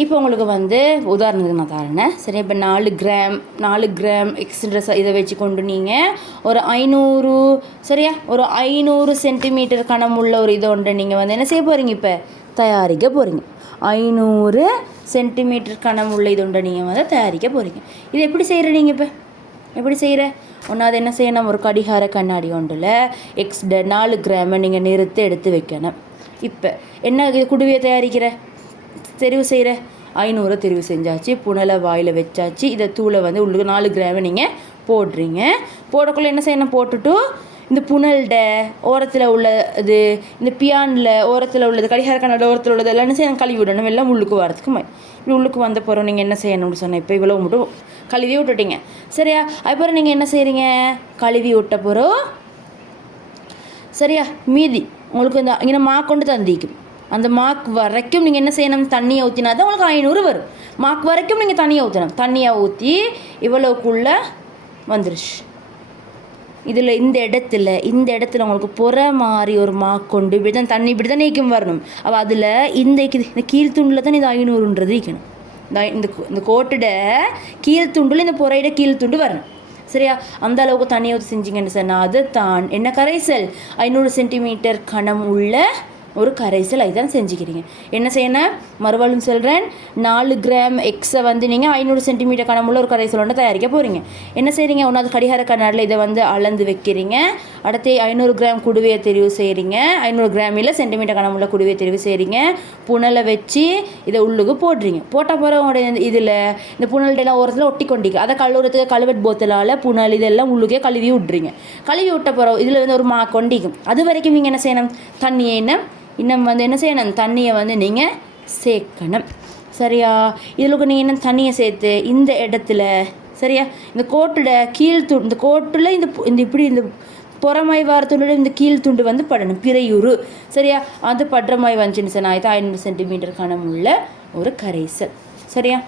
இப்போ உங்களுக்கு வந்து உதாரணத்துக்கு நான் தரேன். சரி, இப்போ 4 கிராம் எக்ஸ்ட்ரா இதை வச்சு கொண்டு நீங்கள் ஒரு 500 சரியா, ஒரு 500 சென்டிமீட்டர் கனமுள்ள ஒரு இதை ஒன்று நீங்கள் வந்து என்ன செய்ய போகிறீங்க, இப்போ தயாரிக்க போகிறீங்க. 500 சென்டிமீட்டர் கனமுள்ள இது ஒன்றை நீங்கள் வந்து தயாரிக்க போகிறீங்க. இது எப்படி செய்கிற நீங்கள் இப்போ எப்படி செய்கிற? ஒன்றாவது என்ன செய்யணும், ஒரு கடிகார கண்ணாடி ஒன்றில் 4 கிராமை நீங்கள் நிறுத்தி எடுத்து வைக்கணும். இப்போ என்ன இது குடுவையை தயாரிக்கிற தெரிவு செய்கிற 500 தெரிவு செஞ்சாச்சு, புனலை வாயில் வச்சாச்சு. இதை தூளை வந்து உள்ளுக்கு 4 கிராமை நீங்கள் போடுறீங்க. போடக்குள்ளே என்ன செய்யணும், போட்டுட்டு இந்த புனல்ட ஓரத்தில் உள்ளது, இந்த பியானில் ஓரத்தில் உள்ளது, கடிகார கண்ணாடி ஓரத்தில் உள்ளது எல்லாம் என்ன செய்யணும், கழுவி விடணும். எல்லாம் உள்ளுக்கு வரதுக்கு இப்படி உள்ளுக்கு வந்த பிறகு நீங்கள் என்ன செய்யணும்னு சொன்னேன். இப்போ இவ்வளோ மட்டும் கழுவி விட்டுட்டீங்க சரியா. அதுக்கப்புறம் நீங்கள் என்ன செய்கிறீங்க, கழுவி விட்ட பிறகு சரியா, மீதி உங்களுக்கு இந்த இங்கே மார்க் கொண்டு தந்திக்கும். அந்த மார்க் வரைக்கும் நீங்கள் என்ன செய்யணும், தண்ணியை ஊற்றினா தான் உங்களுக்கு 500 வரும். மார்க் வரைக்கும் நீங்கள் தண்ணியை ஊற்றணும். தண்ணியை ஊற்றி இவ்வளோக்குள்ளே வந்துருச்சு. இதில் இந்த இடத்துல உங்களுக்கு புற மாதிரி ஒரு மார்க் கொண்டு இப்படி தான் தண்ணி இப்படி தான் நீக்கம் வரணும். அப்போ அதில் இந்த கீழ்த்துண்டில் தான் இது 500ன்றது நீக்கணும். இந்த கோட்டோட கீழ்த்துண்டில் இந்த புறையிட கீழ்த்துண்டு வரணும் சரியா. அந்த அளவுக்கு தண்ணியை ஊற்றி செஞ்சிங்கன்னு சொன்னால் அது தான் என்ன கரைசல், 500 சென்டிமீட்டர் கனம் உள்ள ஒரு கரைசல். அதுதான் செஞ்சுக்கிறீங்க. என்ன செய்யணும், மறுபடியும் சொல்கிறேன், 4 கிராம் எக்ஸை வந்து நீங்கள் 500 சென்டிமீட்டர் கனமுள்ள ஒரு கரைசல் ஒன்று தயாரிக்க போகிறீங்க. என்ன செய்கிறீங்க, ஒன்றாவது கடிகார கண்ணாடியில் இதை வந்து அளந்து வைக்கிறீங்க. அடுத்து 500 கிராம் குடுவையை தெரிவு செய்கிறீங்க. 500 கிராமில் சென்டிமீட்டர் கனமுள்ள குடுவையை தெரிவு செய்கிறீங்க. புனலை வச்சு இதை உள்ளுக்கு போடுறீங்க. போட்டால் போகிற உங்களுடைய இதில் இந்த புனல்டெல்லாம் ஓரத்தில் ஒட்டி கொண்டிக்கு அதை கழுவுறதுக்கு கழுவட் போத்தலால் புனல் இதெல்லாம் உள்ளுக்கே கழுவி விட்றீங்க. கழுவி விட்ட பிறகு இதில் வந்து ஒரு கொண்டிக்கும். அது வரைக்கும் நீங்கள் என்ன செய்யணும், தண்ணியை இன்னும் வந்து என்ன செய்யணும், தண்ணியை வந்து நீங்கள் சேர்க்கணும் சரியா. இதில் நீங்கள் என்ன தண்ணியை சேர்த்து இந்த இடத்துல சரியா, இந்த கோட்டோட இந்த கோட்டில் இந்த இப்படி இந்த புறமாய் வாரத்துடைய இந்த கீழ்த்துண்டு வந்து படணும், பிறையுறு சரியா. அது படுற மாதிரி வந்துச்சுன்னு சொன்னால் 500 சென்டிமீட்டர் கனமுள்ள ஒரு கரைசல் சரியா.